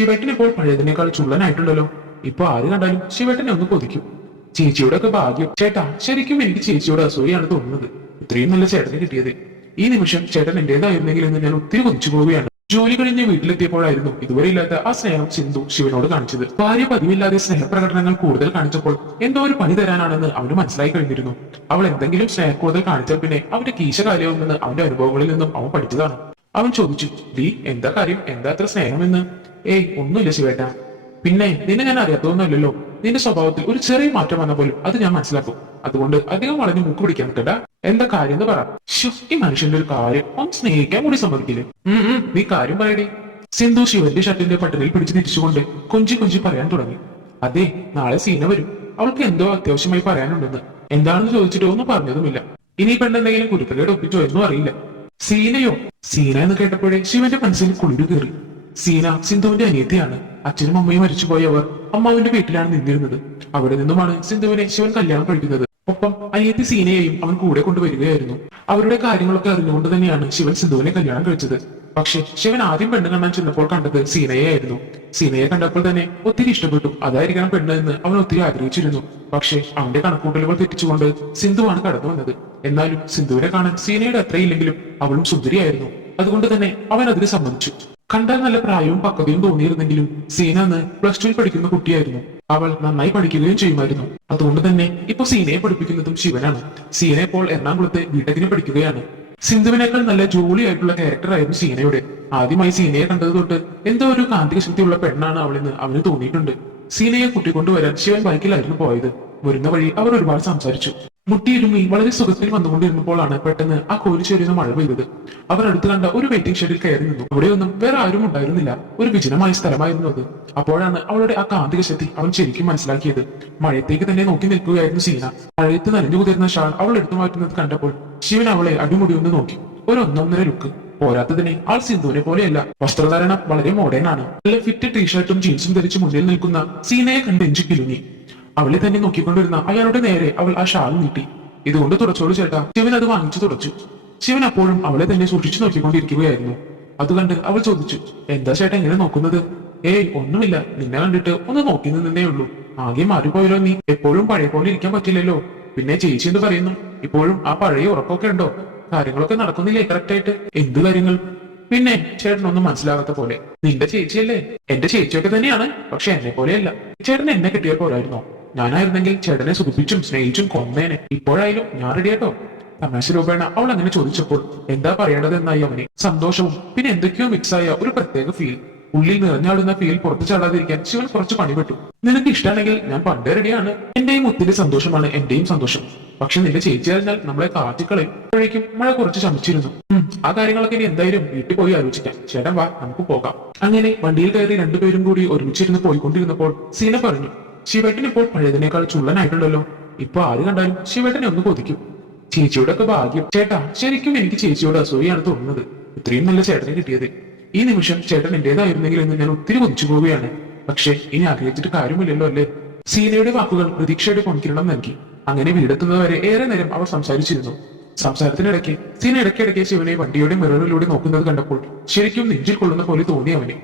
ശിവേട്ടൻ ഇപ്പോൾ പഴയതിനേക്കാൾ ചുള്ളനായിട്ടുണ്ടല്ലോ. ഇപ്പൊ ആര് കണ്ടാലും ശിവേട്ടനെ ഒന്ന് കൊതിക്കും. ചേച്ചിയുടെ ഒക്കെ ഭാഗ്യം. ചേട്ടാ, ശരിക്കും എനിക്ക് ചേച്ചിയോട് അസൂയാണ് തോന്നുന്നത്. ഇത്രയും നല്ല ചേട്ടനെ കിട്ടിയത്. ഈ നിമിഷം ചേട്ടൻ എന്റേതായിരുന്നെങ്കിൽ എന്ന് ഞാൻ ഒത്തിരി കൊതിച്ചു പോവുകയാണ്. ജോലി കഴിഞ്ഞ് വീട്ടിലെത്തിയപ്പോഴായിരുന്നു ഇതുവരെ ഇല്ലാത്ത ആ സ്നേഹം സിന്ധു ശിവനോട് കാണിച്ചത്. ഭാര്യ പതിവില്ലാതെ സ്നേഹപ്രകടനങ്ങൾ കൂടുതൽ കാണിച്ചപ്പോൾ എന്തോ ഒരു പണി തരാനാണെന്ന് അവന് മനസ്സിലായി കഴിഞ്ഞിരുന്നു. അവൾ എന്തെങ്കിലും സ്നേഹം കൂടുതൽ കാണിച്ചാൽ പിന്നെ അവന്റെ കീശ കാലിയാവുമെന്ന് അവന്റെ അനുഭവങ്ങളിൽ നിന്നും അവൻ പഠിച്ചതാണ്. അവൻ ചോദിച്ചു, ഡി എന്താ കാര്യം, എന്താ അത്ര സ്നേഹമെന്ന്? ഏയ് ഒന്നുമില്ല ശിവേട്ട. പിന്നെ നിന്നെ ഞാൻ അറിയാത്തൊന്നുമല്ലല്ലോ. നിന്റെ സ്വഭാവത്തിൽ ഒരു ചെറിയ മാറ്റം വന്ന പോലും അത് ഞാൻ മനസ്സിലാക്കും. അതുകൊണ്ട് അധികം വളഞ്ഞു മൂക്ക് പിടിക്കാൻ നിൽക്കണ്ട. എന്താ കാര്യം എന്ന് പറ. ഈ മനുഷ്യന്റെ ഒരു കാര്യം ഒന്ന് സ്നേഹിക്കാൻ കൂടി സമ്മതിക്കില്ലേ? നീ കാര്യം പറയടി. സിന്ധു ശിവന്റെ ഷർട്ടിന്റെ പട്ടലിൽ പിടിച്ച് തിരിച്ചുകൊണ്ട് കൊഞ്ചി കൊഞ്ചി പറയാൻ തുടങ്ങി. അതെ, നാളെ സീന വരും. അവൾക്ക് എന്തോ അത്യാവശ്യമായി പറയാനുണ്ടെന്ന്. എന്താണെന്ന് ചോദിച്ചിട്ട് ഒന്നും പറഞ്ഞതുമില്ല. ഇനി പെണ്ണെന്തെങ്കിലും കുരുത്തക്കേട് ഒപ്പിച്ചോ എന്നും അറിയില്ല. സീനയോ? സീന എന്ന് കേട്ടപ്പോഴേ ശിവന്റെ മനസ്സിൽ കുളിരു കയറി. സീന സിന്ധുവിന്റെ അനിയത്തിയാണ്. അച്ഛനും അമ്മയും മരിച്ചുപോയവർ അമ്മാവിന്റെ വീട്ടിലാണ് നിന്നിരുന്നത്. അവിടെ നിന്നുമാണ് സിന്ധുവിനെ ശിവൻ കല്യാണം കഴിക്കുന്നത്. ഒപ്പം അനിയത്തി സീനയെയും അവൻ കൂടെ കൊണ്ടുവരികയായിരുന്നു. അവരുടെ കാര്യങ്ങളൊക്കെ അറിഞ്ഞുകൊണ്ട് തന്നെയാണ് ശിവൻ സിന്ധുവിനെ കല്യാണം കഴിച്ചത്. പക്ഷെ ശിവൻ ആദ്യം പെണ്ണ് കാണാൻ ചെന്നപ്പോൾ കണ്ടത് സീനയെ ആയിരുന്നു. സീനയെ കണ്ടപ്പോൾ തന്നെ ഒത്തിരി ഇഷ്ടപ്പെട്ടു. അതായിരിക്കണം പെണ്ണ് എന്ന് അവൻ ഒത്തിരി ആഗ്രഹിച്ചിരുന്നു. പക്ഷെ അവന്റെ കണക്കൂട്ടലുകൾ തെറ്റിച്ചുകൊണ്ട് സിന്ധുവാണ് കടന്നു വന്നത്. എന്നാലും സിന്ധുവിനെ കാണാൻ സീനയുടെ അത്രയില്ലെങ്കിലും അവളും സുന്ദരിയായിരുന്നു. അതുകൊണ്ട് തന്നെ അവൻ അതിന് സമ്മതിച്ചു. കണ്ടാൽ നല്ല പ്രായവും പക്വതയും തോന്നിയിരുന്നെങ്കിലും സീന അന്ന് +2 പഠിക്കുന്ന കുട്ടിയായിരുന്നു. അവൾ നന്നായി പഠിക്കുകയും ചെയ്യുമായിരുന്നു. അതുകൊണ്ട് തന്നെ ഇപ്പൊ സീനയെ പഠിപ്പിക്കുന്നതും ശിവനാണ്. സീന ഇപ്പോൾ എറണാകുളത്ത് ബിടെക്കിന് പഠിക്കുകയാണ്. സിന്ധുവിനേക്കാൾ നല്ല ജോളിയായിട്ടുള്ള ക്യാരക്ടർ ആയിരുന്നു സീനയുടെ. ആദ്യമായി സീനയെ കണ്ടത് തൊട്ട് എന്തോ ഒരു കാന്തിക ശക്തിയുള്ള പെണ്ണാണ് അവളെന്ന് അവന് തോന്നിയിട്ടുണ്ട്. സീനയെ കൂട്ടിക്കൊണ്ടുവരാൻ ശിവൻ ബൈക്കിലായിരുന്നു പോയത്. വരുന്ന വഴി അവർ ഒരുപാട് സംസാരിച്ചു. മുട്ടിയിരുമി വളരെ സുഖത്തിൽ വന്നുകൊണ്ടിരുന്നപ്പോഴാണ് പെട്ടെന്ന് ആ കോരിച്ചേരുന്ന മഴ പെയ്തത്. അവർ അടുത്ത് കണ്ട ഒരു വെയിറ്റിംഗ് ഷെഡിൽ കയറി നിന്നു. അവിടെയൊന്നും വേറെ ആരും ഉണ്ടായിരുന്നില്ല. ഒരു വിജനമായ സ്ഥലമായിരുന്നു അത്. അപ്പോഴാണ് അവളുടെ ആ കാന്തിക ശക്തി അവൻ ശരിക്കും മനസ്സിലാക്കിയത്. മഴയത്തേക്ക് തന്നെ നോക്കി നിൽക്കുകയായിരുന്നു സീന. മഴയത്ത് നനഞ്ഞു കുതിർന്ന ഷാൾ അവൾ എടുത്തു മാറ്റുന്നത് കണ്ടപ്പോൾ ശിവൻ അവളെ അടിമുടി ഒന്ന് നോക്കി. ഒരു ഒന്നൊന്നര ലുക്ക്. പോരാത്തതിനെ ആൾ സിന്ധുവിനെ പോലെയല്ല. വസ്ത്രധാരണം വളരെ മോഡേൺ ആണ്. നല്ല ഫിറ്റ് ടീഷർട്ടും ജീൻസും ധരിച്ച് മുന്നിൽ നിൽക്കുന്ന സീനയെ കണ്ട് എഞ്ചി കിലുങ്ങി. അവളെ തന്നെ നോക്കിക്കൊണ്ടിരുന്ന അയാളുടെ നേരെ അവൾ ആ ഷാൾ നീട്ടി. ഇതുകൊണ്ട് തുടച്ചോളൂ ചേട്ടാ. ശിവൻ അത് വാങ്ങിച്ചു തുടച്ചു. ശിവൻ അപ്പോഴും അവളെ തന്നെ സൂക്ഷിച്ചു നോക്കിക്കൊണ്ടിരിക്കുകയായിരുന്നു. അത് കണ്ട് അവൾ ചോദിച്ചു, എന്താ ചേട്ടാ ഇങ്ങനെ നോക്കുന്നത്? ഏയ് ഒന്നുമില്ല, നിന്നെ കണ്ടിട്ട് ഒന്ന് നോക്കി നിന്നേ ഉള്ളൂ. ആകെ മാറിപ്പോയല്ലോ നീ. എപ്പോഴും പഴയ പോലെ ഇരിക്കാൻ പറ്റില്ലല്ലോ. പിന്നെ ചേച്ചി എന്ത് പറയുന്നു? ഇപ്പോഴും ആ പഴയ ഉറക്കമൊക്കെ ഉണ്ടോ? കാര്യങ്ങളൊക്കെ നടക്കുന്നില്ലേ കറക്റ്റ് ആയിട്ട്? എന്ത് കാര്യങ്ങൾ? പിന്നെ ചേട്ടനൊന്നും മനസ്സിലാകാത്ത പോലെ. നിന്റെ ചേച്ചിയല്ലേ? എന്റെ ചേച്ചിയൊക്കെ തന്നെയാണ്, പക്ഷെ എന്നെ പോലെയല്ല. ചേട്ടൻ എന്നെ കിട്ടിയാൽ പോരായിരുന്നോ? ഞാനായിരുന്നെങ്കിൽ ചേട്ടനെ സുഖിപ്പിച്ചും സ്നേഹിച്ചും കൊന്നേനെ. ഇപ്പോഴായാലും ഞാൻ റെഡിയാട്ടോ. തമാശ രൂപേണ അവൾ അങ്ങനെ ചോദിച്ചപ്പോൾ എന്താ പറയേണ്ടതെന്നായി അവനെ. സന്തോഷവും പിന്നെ എന്തൊക്കെയോ മിക്സായ ഒരു പ്രത്യേക ഫീൽ. ഉള്ളിൽ നിറഞ്ഞാടുന്ന ഫീൽ പുറത്തു ചാടാതിരിക്കാൻ ശിവൻ കുറച്ച് പണിപ്പെട്ടു. നിനക്ക് ഇഷ്ടമാണെങ്കിൽ ഞാൻ പണ്ടേ റെഡിയാണ്. എന്റെയും മുത്തിന്റെ സന്തോഷമാണ് എന്റെയും സന്തോഷം. പക്ഷെ നിന്റെ ചേച്ചി അറിഞ്ഞാൽ നമ്മളെ കാറ്റിക്കളയും. അപ്പോഴേക്കും മഴ കുറച്ച് ശമിച്ചിരുന്നു. ആ കാര്യങ്ങളൊക്കെ ഇനി എന്തായാലും വീട്ടിൽ പോയി ആലോചിക്കാം. ചേട്ടൻ വാ, നമുക്ക് പോകാം. അങ്ങനെ വണ്ടിയിൽ കയറി രണ്ടുപേരും കൂടി ഒരുമിച്ചിരുന്ന് പോയിക്കൊണ്ടിരുന്നപ്പോൾ സീന പറഞ്ഞു, ശിവേട്ടൻ ഇപ്പോൾ പഴയതിനേക്കാൾ ചുള്ളനായിട്ടുണ്ടല്ലോ. ഇപ്പൊ ആര് കണ്ടാലും ശിവേട്ടനെ ഒന്ന് കൊതിക്കും. ചേച്ചിയുടെ ഒക്കെ ഭാഗ്യം. ചേട്ടാ, ശരിക്കും എനിക്ക് ചേച്ചിയോട് അസൂയാണ് തോന്നുന്നത്. ഇത്രയും നല്ല ചേട്ടനെ കിട്ടിയത്. ഈ നിമിഷം ചേട്ടൻ എന്റേതായിരുന്നെങ്കിൽ എന്ന് ഞാൻ ഒത്തിരി കൊതിച്ചു പോവുകയാണ്. പക്ഷെ ഇനി ആഗ്രഹിച്ചിട്ട് കാര്യമില്ലല്ലോ അല്ലേ? സീനയുടെ വാക്കുകൾ പ്രതീക്ഷയുടെ പൊൻകിരണം നൽകി. അങ്ങനെ വീടെത്തുന്നതുവരെ ഏറെ നേരം അവർ സംസാരിച്ചിരുന്നു. സംസാരത്തിനിടയ്ക്ക് സീന ഇടയ്ക്കിടയ്ക്ക് ശിവനെ വണ്ടിയുടെ മിററിലൂടെ നോക്കുന്നത് കണ്ടപ്പോൾ ശരിക്കും നെഞ്ചിൽ കൊള്ളുന്ന പോലെ തോന്നി അവന്.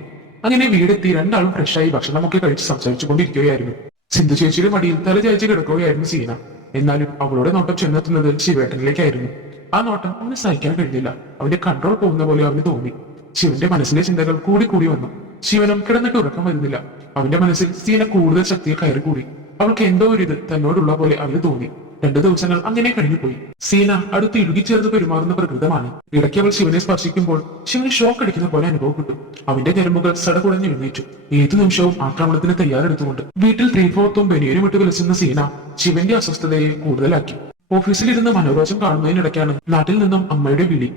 അങ്ങനെ വീടെത്തി രണ്ടാളും ഫ്രഷായി ഭക്ഷണമൊക്കെ കഴിച്ച് സംസാരിച്ചു കൊണ്ടിരിക്കുകയായിരുന്നു. സിന്ധു ചേച്ചിയുടെ മടിയിൽ തല ചായച്ച് കിടക്കുകയായിരുന്നു സീന. എന്നാലും അവളുടെ നോട്ടം ചെന്നെത്തുന്നത് ശിവേട്ടനിലേക്കായിരുന്നു. ആ നോട്ടം അവന് സഹിക്കാൻ കഴിഞ്ഞില്ല. അവന്റെ കൺട്രോൾ പോകുന്ന പോലെ അവന് തോന്നി. ശിവന്റെ മനസ്സിലെ ചിന്തകൾ കൂടി കൂടി വന്നു. ശിവനും കിടന്നിട്ട് ഉറക്കം വരുന്നില്ല. അവന്റെ മനസ്സിൽ സീന കൂടുതൽ ശക്തിയെ കയറി കൂടി. അവൾക്ക് എന്തോ ഒരു ഇത് തന്നോടുള്ള പോലെ അവന് തോന്നി. 2 ദിവസങ്ങൾ അങ്ങനെ കഴിഞ്ഞുപോയി. സീന അടുത്ത് ഇഴുകിച്ചേർന്ന് പെരുമാറുന്ന പ്രകൃതമാണ്. ഇടയ്ക്ക് അവൾ ശിവനെ സ്പർശിക്കുമ്പോൾ ശിവന് ഷോക്ക് അടിക്കുന്ന പോലെ അനുഭവപ്പെട്ടു. അവന്റെ ഞരമ്പുകൾ സടകുടഞ്ഞു എഴുന്നേറ്റു. ഏതു നിമിഷവും ആക്രമണത്തിന് തയ്യാറെടുത്തുകൊണ്ട് വീട്ടിൽ 3/4 ബനിയനും ഇട്ട് വിളിച്ചുന്ന സീന ശിവന്റെ അസ്വസ്ഥതയെ കൂടുതലാക്കി. ഓഫീസിലിരുന്ന് മനോരോജം കാണുന്നതിനിടയ്ക്കാണ് നാട്ടിൽ നിന്നും അമ്മയുടെ വിളി.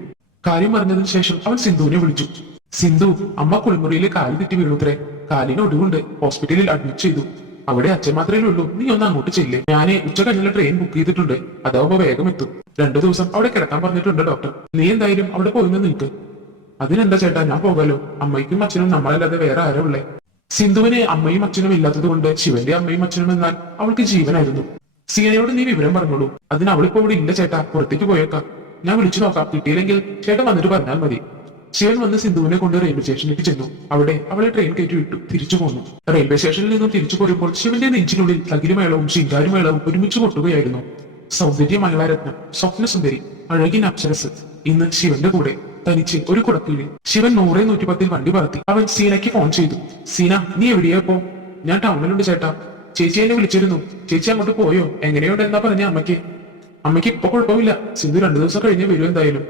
കാര്യം അറിഞ്ഞതിന് ശേഷം അവൻ സിന്ധുവിനെ വിളിച്ചു. സിന്ധു, അമ്മ കുളിമുറിയിലെ കാല് തെറ്റി വീണുത്രേ. കാലിന് ഒടിവുണ്ട്. ഹോസ്പിറ്റലിൽ അഡ്മിറ്റ് ചെയ്തു. അവിടെ അച്ഛൻ മാത്രമേ ഉള്ളൂ. നീ ഒന്ന് അങ്ങോട്ട് ചെല്ലേ. ഞാനേ ഉച്ച കഴിഞ്ഞുള്ള ട്രെയിൻ ബുക്ക് ചെയ്തിട്ടുണ്ട്. അതാവുമ്പോ വേഗം എത്തും. 2 ദിവസം അവിടെ കിടക്കാൻ പറഞ്ഞിട്ടുണ്ട് ഡോക്ടർ. നീ എന്തായാലും അവിടെ പോയി നിൽക്ക്. അതിനെന്താ ചേട്ടാ, ഞാൻ പോകാലോ. അമ്മയ്ക്കും അച്ഛനും നമ്മളല്ലാതെ വേറെ ആരാ ഉള്ളേ? സിന്ധുവിന് അമ്മയും അച്ഛനും ഇല്ലാത്തത് കൊണ്ട് ശിവന്റെ അമ്മയും അച്ഛനും എന്നാൽ അവൾക്ക് ജീവനായിരുന്നു. സീനയോട് നീ വിവരം പറഞ്ഞോളൂ. അതിന് അവളിപ്പോ ഇവിടെ ഇല്ല ചേട്ടാ, പുറത്തേക്ക് പോയേക്കാം. ഞാൻ വിളിച്ചു നോക്കാം. കിട്ടിയില്ലെങ്കിൽ ചേട്ടൻ വന്നിട്ട് പറഞ്ഞാൽ മതി. ശിവൻ വന്ന് സിന്ധുവിനെ കൊണ്ട് റെയിൽവേ സ്റ്റേഷനിലേക്ക് ചെന്നു. അവിടെ അവളെ ട്രെയിൻ കയറ്റി വിട്ടു തിരിച്ചു പോന്നു. റെയിൽവേ സ്റ്റേഷനിൽ നിന്നും തിരിച്ചു പോരുമ്പോൾ ശിവന്റെ നെഞ്ചിനുള്ളിൽ തകിലുമേളവും ശിങ്കാരിമേളവും ഒരുമിച്ച് കൊട്ടുകയായിരുന്നു. സൗന്ദര്യ മംഗളാരത്നം, സ്വപ്നസുന്ദരി, അഴകിൻ അപ്സരസ് ഇന്ന് ശിവന്റെ കൂടെ തനിച്ച് ഒരു കുടക്കീഴിൽ. ശിവൻ 100-110 വണ്ടി പറത്തി. അവൻ സീനയ്ക്ക് ഫോൺ ചെയ്തു. സീന, നീ എവിടെയാ ഇപ്പോ? ഞാൻ ടൗണിലുണ്ട് ചേട്ടാ. ചേച്ചി എന്നെ വിളിച്ചിരുന്നു. ചേച്ചി അങ്ങോട്ട് പോയോ? എങ്ങനെയുണ്ട് എന്നാ പറഞ്ഞ അമ്മയ്ക്ക്? അമ്മയ്ക്ക് ഇപ്പൊ കുഴപ്പമില്ല. സിന്ധു 2 ദിവസം കഴിഞ്ഞ് വരും എന്തായാലും.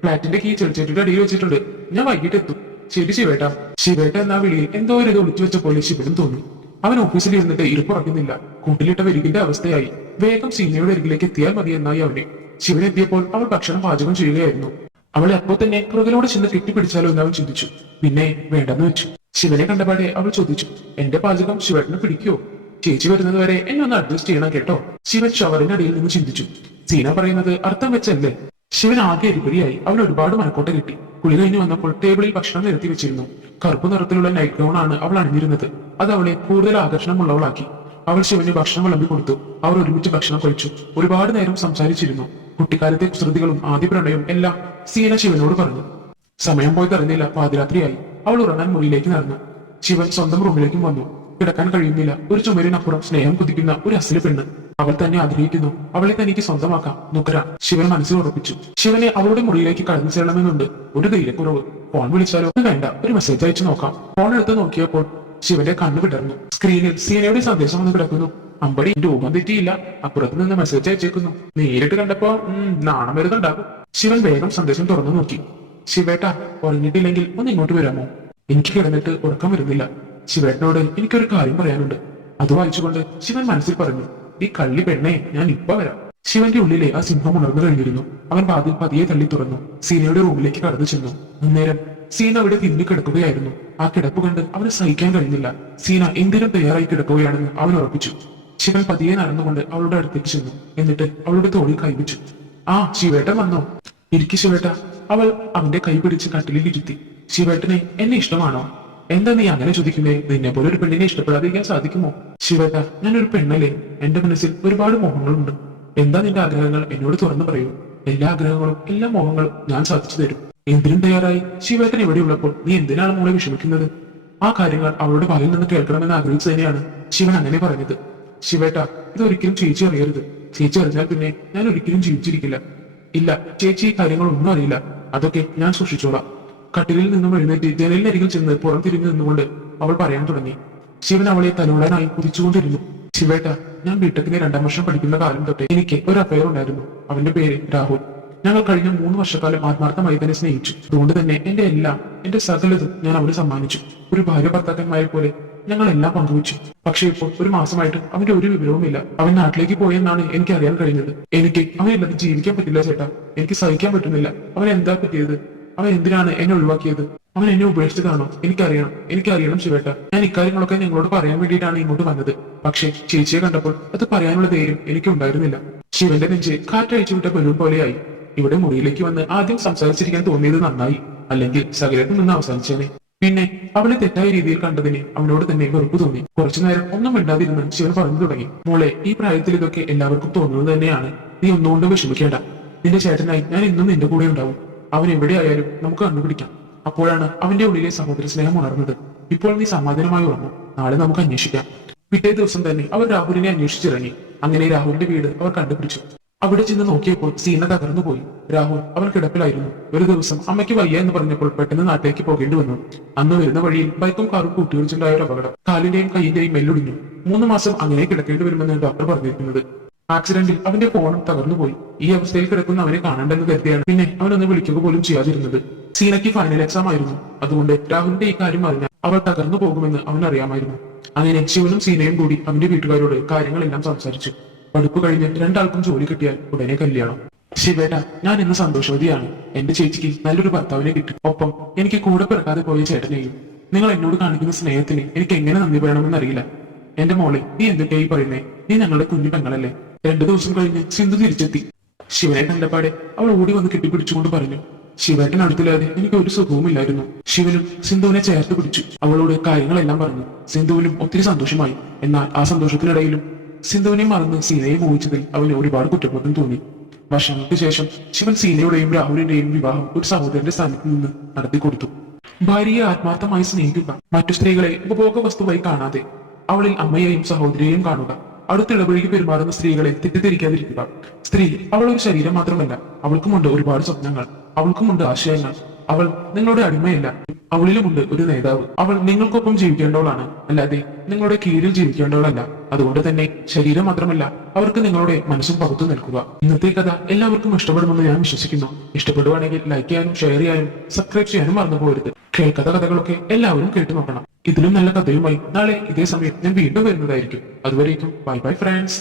ഫ്ലാറ്റിന്റെ കീ ചെടിച്ചേട്ടിയുടെ അടിയിൽ വെച്ചിട്ടുണ്ട്. ഞാൻ വൈകിട്ട് എത്തും. ശരി ശിവേട്ട. ശിവേട്ട എന്നാ വിളിയിൽ എന്തോ ഒരു ഇത് ഒളിച്ചു വെച്ച പോലെ ശിവനും തോന്നി. അവൻ ഓഫീസിൽ ഇരുന്നിട്ട് ഇരിപ്പുറക്കുന്നില്ല. കൂട്ടിലിട്ട വെരികിന്റെ അവസ്ഥയായി. വേഗം സീനയുടെ അരികിലേക്ക് എത്തിയാൽ മതി എന്നായി അവന്. ശിവൻ എത്തിയപ്പോൾ അവൾ ഭക്ഷണം പാചകം ചെയ്യുകയായിരുന്നു. അവളെ അപ്പോൾ തന്നെ പുറകിലൂടെ ചെന്ന് കെട്ടിപ്പിടിച്ചാലോ എന്ന് അവൻ ചിന്തിച്ചു. പിന്നെ വേണ്ടെന്ന് വെച്ചു. ശിവനെ കണ്ടപാടെ അവൾ ചോദിച്ചു, എന്റെ പാചകം ശിവേട്ടന് പിടിക്കുവോ? ചേച്ചി വരുന്നത് വരെ എന്നെ ഒന്ന് അഡ്ജസ്റ്റ് ചെയ്യണം കേട്ടോ. ശിവൻ ഷവറിനടിയിൽ നിന്ന് ചിന്തിച്ചു. സീന പറയുന്നത് അർത്ഥം വെച്ചല്ലേ? ശിവൻ ആകെ എരിപൊരിയായി. അവൻ ഒരുപാട് മനക്കോട്ട കിട്ടി. കുളി കഴിഞ്ഞ് വന്നപ്പോൾ ടേബിളിൽ ഭക്ഷണം നിരത്തി വെച്ചിരുന്നു. കറുപ്പ് നിറത്തിലുള്ള നൈറ്റ് ഗൗൺ ആണ് അവൾ അണിഞ്ഞിരുന്നത്. അത് അവളെ കൂടുതൽ ആകർഷണമുള്ളവളാക്കി. അവൾ ശിവന് ഭക്ഷണം വിളമ്പി കൊടുത്തു. അവർ ഒരുമിച്ച് ഭക്ഷണം കഴിച്ചു. ഒരുപാട് നേരം സംസാരിച്ചിരുന്നു. കുട്ടിക്കാലത്തെ കുസൃതികളും ആദ്യ പ്രണയവും എല്ലാം സീന ശിവനോട് പറഞ്ഞു. സമയം പോയി തറിഞ്ഞില്ല. പാതിരാത്രിയായി. അവൾ ഉറങ്ങാൻ മുറിയിലേക്ക് നടന്നു. ശിവൻ സ്വന്തം റൂമിലേക്കും വന്നു. കിടക്കാൻ കഴിയുന്നില്ല. ഒരു ചുമരിനപ്പുറം സ്നേഹം കുതിക്കുന്ന ഒരു അസല് പെണ്ണ്. അവൾ തന്നെ ആഗ്രഹിക്കുന്നു. അവളെ തനിക്ക് സ്വന്തമാക്കാം. നുകര ശിവൻ മനസ്സിൽ ഉറപ്പിച്ചു. ശിവനെ അവളുടെ മുറിയിലേക്ക് കടന്നു ചെല്ലണമെന്നുണ്ട്. ഒരു ധൈര്യക്കുറവ്. ഫോൺ വിളിച്ചാലോ? വേണ്ട, ഒരു മെസ്സേജ് അയച്ചു നോക്കാം. ഫോൺ എടുത്ത് നോക്കിയപ്പോൾ ശിവന്റെ കണ്ണു വിടർന്നു. സ്ക്രീനിൽ സീനയുടെ സന്ദേശം വന്ന് കിടക്കുന്നു. അമ്പടി രൂപം തെറ്റിയില്ല. അപ്പുറത്ത് നിന്ന് മെസ്സേജ് അയച്ചേക്കുന്നു. നേരിട്ട് കണ്ടപ്പോ നാണം വരുന്നുണ്ടാകും. ശിവൻ വേഗം സന്ദേശം തുറന്നു നോക്കി. ശിവേട്ട, ഉറങ്ങിയിട്ടില്ലെങ്കിൽ ഒന്ന് ഇങ്ങോട്ട് വരാമോ? എനിക്ക് കിടന്നിട്ട് ഉറക്കം വരുന്നില്ല. ശിവേട്ടനോട് എനിക്കൊരു കാര്യം പറയാനുണ്ട്. അത് വായിച്ചുകൊണ്ട് ശിവൻ മനസ്സിൽ പറഞ്ഞു, ഈ കള്ളി പെണ്ണെ, ഞാൻ ഇപ്പൊ വരാം. ശിവന്റെ ഉള്ളിലെ ആ സിംഹം ഉണർന്നു കഴിഞ്ഞിരുന്നു. അവൻ വാതിൽ പതിയെ തള്ളി തുറന്നു. സീനയുടെ റൂമിലേക്ക് കടന്നു ചെന്നു. അന്നേരം സീന അവിടെ തിരിഞ്ഞു കിടക്കുകയായിരുന്നു. ആ കിടപ്പ് കണ്ട് അവന് സഹിക്കാൻ കഴിഞ്ഞില്ല. സീന എന്തിനും തയ്യാറായി കിടക്കുകയാണെന്ന് അവൻ ഉറപ്പിച്ചു. ശിവൻ പതിയെ നടന്നുകൊണ്ട് അവളുടെ അടുത്തേക്ക് ചെന്നു. എന്നിട്ട് അവളുടെ തോളിൽ കൈവച്ചു. ആ, ശിവേട്ടൻ വന്നോ? ഇരിക്കു ശിവേട്ട. അവൾ അവന്റെ കൈ പിടിച്ച് കട്ടിലിൽ ഇരുത്തി. ശിവേട്ടനെ എന്നെ ഇഷ്ടമാണോ? എന്താ നീ അങ്ങനെ ചോദിക്കുന്നേ? നിന്നെ പോലെ ഒരു പെണ്ണിനെ ഇഷ്ടപ്പെടാതിരിക്കാൻ സാധിക്കുമോ? ശിവേട്ട, ഞാനൊരു പെണ്ണല്ലേ. എന്റെ മനസ്സിൽ ഒരുപാട് മോഹങ്ങളുണ്ട്. എന്താ നിന്റെ ആഗ്രഹങ്ങൾ? എന്നോട് തുറന്നു പറയൂ. എല്ലാ ആഗ്രഹങ്ങളും എല്ലാ മോഹങ്ങളും ഞാൻ സാധിച്ചു തരും. എന്തിനും തയ്യാറായി. ശിവേട്ടൻ എവിടെയുള്ളപ്പോൾ നീ എന്തിനാണ് മോളെ വിഷമിക്കുന്നത്? ആ കാര്യങ്ങൾ അവളുടെ വായിൽ നിന്ന് കേൾക്കണമെന്ന് ആഗ്രഹിച്ചു തന്നെയാണ് ശിവൻ അങ്ങനെ പറഞ്ഞത്. ശിവേട്ട, ഇതൊരിക്കലും ചേച്ചി അറിയരുത്. ചേച്ചി അറിഞ്ഞാൽ പിന്നെ ഞാൻ ഒരിക്കലും ജീവിച്ചിരിക്കില്ല. ഇല്ല, ചേച്ചി ഈ കാര്യങ്ങളൊന്നും അറിയില്ല. അതൊക്കെ ഞാൻ സൂക്ഷിച്ചോളാം. കട്ടിലിൽ നിന്നും എഴുന്നേറ്റ് ജനലിനരികിൽ ചെന്ന് പുറം തിരിഞ്ഞു നിന്നുകൊണ്ട് അവൾ പറയാൻ തുടങ്ങി. ശിവൻ അവളെ തലോടാനായി കുതിച്ചുകൊണ്ടിരുന്നു. ശിവേട്ട, ഞാൻ ബിടെക്കിന് 2ാം വർഷം പഠിക്കുന്ന കാലം തൊട്ടേ എനിക്ക് ഒരു അഫയർ ഉണ്ടായിരുന്നു. അവന്റെ പേര് രാഹുൽ. ഞങ്ങൾ കഴിഞ്ഞ 3 വർഷക്കാലം ആത്മാർത്ഥമായി തന്നെ സ്നേഹിച്ചു. അതുകൊണ്ട് തന്നെ എന്റെ എല്ലാം, എന്റെ സകലതും ഞാൻ അവന് സമ്മാനിച്ചു. ഒരു ഭാര്യ ഭർത്താക്കന്മാരെ പോലെ ഞങ്ങൾ എല്ലാം പങ്കുവച്ചു. പക്ഷേ ഇപ്പോൾ ഒരു മാസമായിട്ട് അവന്റെ ഒരു വിവരവുമില്ല. അവൻ നാട്ടിലേക്ക് പോയെന്നാണ് എനിക്ക് അറിയാൻ കഴിഞ്ഞത്. എനിക്ക് അവനില്ലാതെ ജീവിക്കാൻ പറ്റില്ല ചേട്ടാ. എനിക്ക് സഹിക്കാൻ പറ്റുന്നില്ല. അവൻ എന്താ പറ്റിയത്? അവൻ എന്തിനാണ് എന്നെ ഒഴിവാക്കിയത്? അവൻ എന്നെ ഉപേക്ഷിച്ചതാണോ? എനിക്കറിയണം ശിവേട്ട. ഞാൻ ഇക്കാര്യങ്ങളൊക്കെ നിങ്ങളോട് പറയാൻ വേണ്ടിയിട്ടാണ് ഇങ്ങോട്ട് വന്നത്. പക്ഷേ ചേച്ചിയെ കണ്ടപ്പോൾ അത് പറയാനുള്ള ധൈര്യം എനിക്ക് ഉണ്ടായിരുന്നില്ല. ശിവന്റെ നെഞ്ച് കാറ്റഴിച്ചു വിട്ട ബലൂൺ പോലെയായി. ഇവിടെ മുറിയിലേക്ക് വന്ന് ആദ്യം സംസാരിച്ചിരിക്കാൻ തോന്നിയത് നന്നായി. അല്ലെങ്കിൽ സകലത്തിൽ നിന്ന് അവസാനിച്ചേനെ. പിന്നെ അവളെ തെറ്റായ രീതിയിൽ കണ്ടതിന് അവനോട് തന്നെ വെറുപ്പ് തോന്നി. കുറച്ചുനേരം ഒന്നും മിണ്ടാതിരുന്ന് ശിവൻ പറഞ്ഞു തുടങ്ങി. മോളെ, ഈ പ്രായത്തിൽ ഇതൊക്കെ എല്ലാവർക്കും തോന്നുന്നത് തന്നെയാണ്. നീ ഒന്നുകൊണ്ട് വിഷമിക്കേണ്ട. നിന്റെ ചേട്ടനായി ഞാൻ ഇന്നും നിന്റെ കൂടെ ഉണ്ടാവും. അവൻ എവിടെയായാലും നമുക്ക് കണ്ടുപിടിക്കാം. അപ്പോഴാണ് അവന്റെ ഉള്ളിലെ സഹോദര സ്നേഹം ഉണർന്നത്. ഇപ്പോൾ നീ സമാധാനമായി ഉറങ്ങും. നാളെ നമുക്ക് അന്വേഷിക്കാം. പിറ്റേ ദിവസം തന്നെ അവർ രാഹുലിനെ അന്വേഷിച്ചിറങ്ങി. അങ്ങനെ രാഹുലിന്റെ വീട് അവർ കണ്ടുപിടിച്ചു. അവിടെ ചെന്ന് നോക്കിയപ്പോൾ സീന തകർന്നു പോയി. രാഹുൽ അവൻ കിടപ്പിലായിരുന്നു. ഒരു ദിവസം അമ്മയ്ക്ക് വയ്യ എന്ന് പറഞ്ഞപ്പോൾ പെട്ടെന്ന് നാട്ടിലേക്ക് പോകേണ്ടി വന്നു. അന്ന് വരുന്ന വഴിയിൽ ബൈക്കും കാറും കൂട്ടിയൊഴിച്ചുണ്ടായ ഒരു അപകടം. കാലിന്റെയും കൈയിന്റെയും മെല്ലൊടിഞ്ഞു. 3 മാസം അങ്ങനെ കിടക്കേണ്ടി വരുമെന്ന് ഡോക്ടർ പറഞ്ഞിരിക്കുന്നത്. ആക്സിഡന്റിൽ അവന്റെ ഫോണും തകർന്നുപോയി. ഈ അവസ്ഥയിൽ കിടക്കുന്ന അവനെ കാണണ്ടെന്ന് കരുതിയാണ് പിന്നെ അവനൊന്ന് വിളിക്കുക പോലും ചെയ്യാതിരുന്നത്. സീനയ്ക്ക് ഫൈനൽ എക്സാം ആയിരുന്നു. അതുകൊണ്ട് രാഹുലിന്റെ ഈ കാര്യം അറിഞ്ഞാൽ അവൾ തകർന്നു പോകുമെന്ന് അവൻ അറിയാമായിരുന്നു. അങ്ങനെ ശിവനും സീനയും കൂടി അവന്റെ വീട്ടുകാരോട് കാര്യങ്ങളെല്ലാം സംസാരിച്ചു. പഠിപ്പ് കഴിഞ്ഞ് 2 ആൾക്കും ജോലി കിട്ടിയാൽ ഉടനെ കല്യാണം. ശിവേട്ട, ഞാൻ ഇന്ന് സന്തോഷവതിയാണ്. എന്റെ ചേച്ചിക്ക് നല്ലൊരു ഭർത്താവിനെ കിട്ടി. ഒപ്പം എനിക്ക് കൂടെ പിറക്കാതെ പോയ ചേട്ടനെയും. നിങ്ങൾ എന്നോട് കാണിക്കുന്ന സ്നേഹത്തിന് എനിക്ക് എങ്ങനെ നന്ദി പറയണമെന്ന് അറിയില്ല. എന്റെ മോളെ, നീ എന്തൊക്കെയായി പറയുന്നേ? നീ ഞങ്ങളുടെ കുഞ്ഞു പെങ്ങളല്ലേ. 2 ദിവസം കഴിഞ്ഞ് സിന്ധു തിരിച്ചെത്തി. ശിവനെ കണ്ടപാടെ അവൾ ഓടി വന്ന് കെട്ടിപ്പിടിച്ചുകൊണ്ട് പറഞ്ഞു, ശിവേട്ടൻ അടുത്തില്ലാതെ എനിക്ക് ഒരു സുഖവുമില്ലായിരുന്നു. ശിവനും സിന്ധുവിനെ ചേർത്ത് പിടിച്ചു. അവളോട് കാര്യങ്ങളെല്ലാം പറഞ്ഞു. സിന്ധുവിനും ഒത്തിരി സന്തോഷമായി. എന്നാൽ ആ സന്തോഷത്തിനിടയിലും സിന്ധുവിനെ മറന്ന് സീനയെ മോഹിച്ചതിൽ അവന് ഒരുപാട് കുറ്റബോധം തോന്നി. വർഷങ്ങൾക്ക് ശേഷം ശിവൻ സീനയുടെയും രാഹുലിന്റെയും വിവാഹം ഒരു സഹോദരന്റെ സ്ഥാനത്ത് നിന്ന് നടത്തി കൊടുത്തു. ഭാര്യയെ ആത്മാർത്ഥമായി സ്നേഹിക്കുക, മറ്റു സ്ത്രീകളെ ഉപഭോഗ വസ്തുവായി കാണാതെ അവളിൽ അമ്മയെയും സഹോദരിയെയും കാണുക, അടുത്തിടപഴകി പെരുമാറുന്ന സ്ത്രീകളെ തെറ്റിദ്ധരിക്കാതിരിക്കുക. സ്ത്രീ അവൾ ഒരു ശരീരം മാത്രമല്ല, അവൾക്കുമുണ്ട് ഒരുപാട് സ്വപ്നങ്ങൾ, അവൾക്കുമുണ്ട് ആശയങ്ങൾ. അവൾ നിങ്ങളുടെ അടിമയല്ല, അവളിലുമുണ്ട് ഒരു നേതാവ്. അവൾ നിങ്ങൾക്കൊപ്പം ജീവിക്കേണ്ടവളാണ്, അല്ലാതെ നിങ്ങളുടെ കീഴിൽ ജീവിക്കേണ്ടവളല്ല. അതുകൊണ്ട് തന്നെ ശരീരം മാത്രമല്ല, അവർക്ക് നിങ്ങളുടെ മനസ്സും പകുത്തു നിൽക്കുക. ഇന്നത്തെ കഥ എല്ലാവർക്കും ഇഷ്ടപ്പെടുമെന്ന് ഞാൻ വിശ്വസിക്കുന്നു. ഇഷ്ടപ്പെടുവാണെങ്കിൽ ലൈക്ക് ചെയ്യാനും ഷെയർ ചെയ്യാനും സബ്സ്ക്രൈബ് ചെയ്യാനും മറന്നു പോകരുത്. കേൾക്കാത്ത കഥകളൊക്കെ എല്ലാവരും കേട്ടു നോക്കണം. ഇതിലും നല്ല കഥയുമായി നാളെ ഇതേ സമയം ഞാൻ വീണ്ടും വരുന്നതായിരിക്കും. അതുവരേക്കും ബൈ ബൈ ഫ്രണ്ട്സ്.